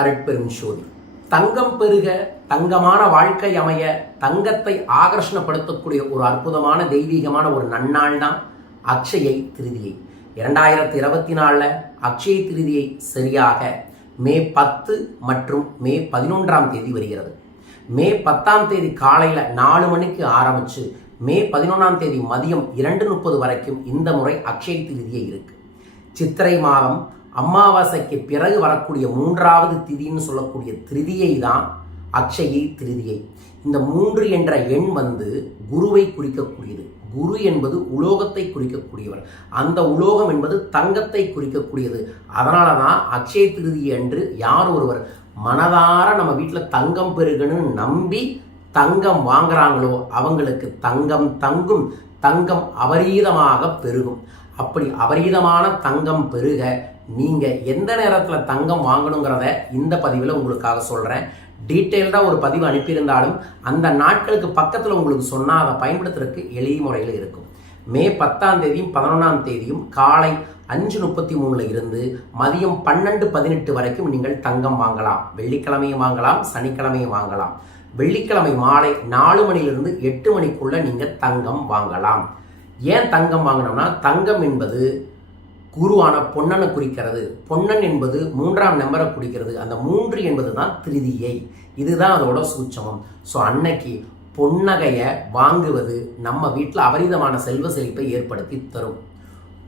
அருட்பெரும் சோதி. தங்கம் பெருக தங்கமான வாழ்க்கை அமைய தங்கத்தை ஆகர்ஷணப்படுத்தக்கூடிய ஒரு அற்புதமான தெய்வீகமான ஒரு நன்னாள் தான் அக்ஷயை திருதியை. இரண்டாயிரத்தி இருபத்தி நாலில் அக்ஷய திருதியை சரியாக மே பத்து மற்றும் மே பதினொன்றாம் தேதி வருகிறது. மே பத்தாம் தேதி காலையில் நாலு மணிக்கு ஆரம்பித்து மே பதினொன்றாம் தேதி மதியம் இரண்டு முப்பது வரைக்கும் இந்த முறை அக்ஷய திருதியை இருக்கு. சித்திரை மாதம் அமாவாசைக்கு பிறகு வரக்கூடிய மூன்றாவது திதின்னு சொல்லக்கூடிய திருதியை தான் அக்ஷயை திருதியை. இந்த மூன்று என்ற எண் வந்து குருவை குறிக்கக்கூடியது. குரு என்பது உலோகத்தை குறிக்கக்கூடியவர். அந்த உலோகம் என்பது தங்கத்தை குறிக்கக்கூடியது. அதனால தான் அக்ஷய திருதி என்று யார் ஒருவர் மனதார நம்ம வீட்டில் தங்கம் பெருகணும்னு நம்பி தங்கம் வாங்குறாங்களோ அவங்களுக்கு தங்கம் தங்கும் தங்கம் அபரீதமாக பெருகும். அப்படி அபரீதமான தங்கம் பெருக நீங்கள் எந்த நேரத்தில் தங்கம் வாங்கணுங்கிறத இந்த பதிவில் உங்களுக்காக சொல்கிறேன் டீட்டெயில்டாக ஒரு பதிவு அனுப்பியிருந்தாலும் அந்த நாட்களுக்கு பக்கத்தில் உங்களுக்கு சொன்னால் அதை பயன்படுத்துறதுக்கு எளிய முறையில் இருக்கும். மே பத்தாம் தேதியும் பதினொன்றாம் தேதியும் காலை அஞ்சு முப்பத்தி மூணுல இருந்து மதியம் பன்னெண்டு பதினெட்டு வரைக்கும் நீங்கள் தங்கம் வாங்கலாம். வெள்ளிக்கிழமையும் வாங்கலாம் சனிக்கிழமையும் வாங்கலாம். வெள்ளிக்கிழமை மாலை நாலு மணிலிருந்து எட்டு மணிக்குள்ள நீங்கள் தங்கம் வாங்கலாம். ஏன் தங்கம் வாங்கினோம்னா தங்கம் என்பது குருவான பொன்னனை குறிக்கிறது. பொன்னன் என்பது மூன்றாம் நம்பரை குறிக்கிறது. அந்த மூன்று என்பது தான் திருதியை. இதுதான் அதோட சூட்சமம். ஸோ அன்னைக்கு பொன்னகையை வாங்குவது நம்ம வீட்டில் அபரிதமான செல்வ செழிப்பை ஏற்படுத்தி தரும்.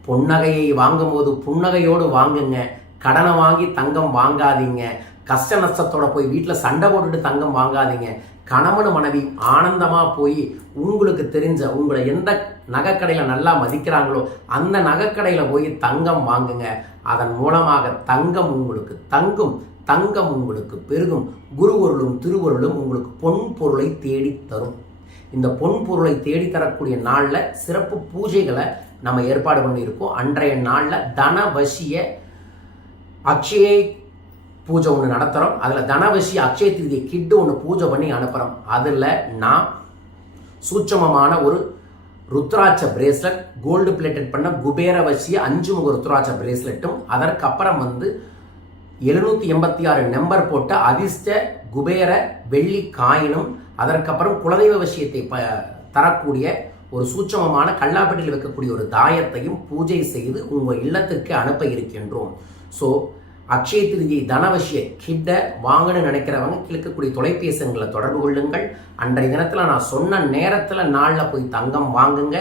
பொன்னகையை வாங்கும்போது புன்னகையோடு வாங்குங்க. கடனை வாங்கி தங்கம் வாங்காதீங்க. கஷ்ட நஷ்டத்தோட போய் வீட்டில் சண்டை போட்டுட்டு தங்கம் வாங்காதீங்க. கணவன் மனைவி ஆனந்தமாக போய் உங்களுக்கு தெரிஞ்ச உங்களை எந்த நகைக்கடையில் நல்லா மதிக்கிறாங்களோ அந்த நகைக்கடையில் போய் தங்கம் வாங்குங்க. அதன் மூலமாக தங்கம் உங்களுக்கு தங்கும் தங்கம் உங்களுக்கு பெருகும். குருவொருளும் திருவருளும் உங்களுக்கு பொன் பொருளை தேடி தரும். இந்த பொன் பொருளை தேடி தரக்கூடிய நாளில் சிறப்பு பூஜைகளை நம்ம ஏற்பாடு பண்ணியிருக்கோம். அன்றைய நாளில் தனவசிய அக்ஷய பூஜை ஒன்று நடத்துகிறோம் அதில் தனவசி அக்ஷய திருதியை கிட்டு ஒன்று பூஜை பண்ணி அனுப்புகிறோம் அதில் நான் சூட்சமமான ஒரு ருத்ராட்ச பிரேஸ்லெட் கோல்டு பிளேட்டட் பண்ண குபேரவசிய அஞ்சு முக ருத்ராட்ச பிரேஸ்லெட்டும் அதற்கப்புறம் வந்து எழுநூற்றி எண்பத்தி ஆறு நம்பர் போட்ட அதிர்ஷ்ட குபேர வெள்ளி காயினும் அதற்கப்புறம் குலதெய்வ விஷயத்தை ப தரக்கூடிய ஒரு சூட்சமமான கல்லாப்பட்டியில் வைக்கக்கூடிய ஒரு தாயத்தையும் பூஜை செய்து உங்கள் இல்லத்திற்கு அனுப்ப இருக்கின்றோம். ஸோ அக்ஷய திருதியை தனவசிய கிட்ட வாங்கணும்னு நினைக்கிறவங்க கிழக்கக்கூடிய தொலைபேசிகளை தொடர்பு கொள்ளுங்கள். அன்றைய தினத்தில் நான் சொன்ன நேரத்தில் நாளில் போய் தங்கம் வாங்குங்க.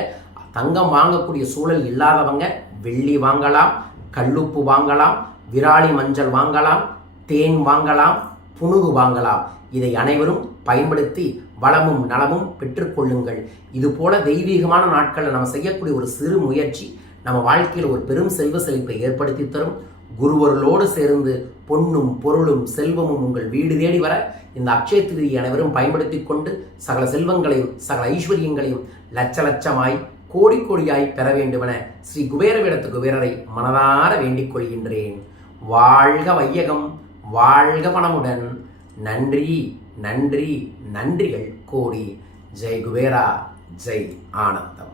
தங்கம் வாங்கக்கூடிய சூழல் இல்லாதவங்க வெள்ளி வாங்கலாம் கல்லுப்பு வாங்கலாம் விராலி மஞ்சள் வாங்கலாம் தேன் வாங்கலாம் புணுகு வாங்கலாம். இதை அனைவரும் பயன்படுத்தி வளமும் நலமும் பெற்றுக்கொள்ளுங்கள் இது போல தெய்வீகமான நாட்களில் நம்ம செய்யக்கூடிய ஒரு சிறு முயற்சி நம்ம வாழ்க்கையில் ஒரு பெரும் செல்வ செழிப்பை ஏற்படுத்தி தரும். குருவர்களோடு சேர்ந்து பொன்னும் பொருளும் செல்வமும் உங்கள் வீடு தேடி வர இந்த அக்ஷய திருதி அனைவரும் பயன்படுத்தி கொண்டு சகல செல்வங்களையும் சகல ஐஸ்வர்யங்களையும் லட்ச லட்சமாய் கோடி கோடியாய் பெற வேண்டுமென ஸ்ரீ குபேரவிடத்து குபேரரை மனதார வேண்டிக் கொள்கின்றேன். வாழ்க வையகம் வாழ்க பணமுடன் நன்றி நன்றி நன்றிகள் கோடி. ஜெய் குபேரா ஜெய் ஆனந்தம்.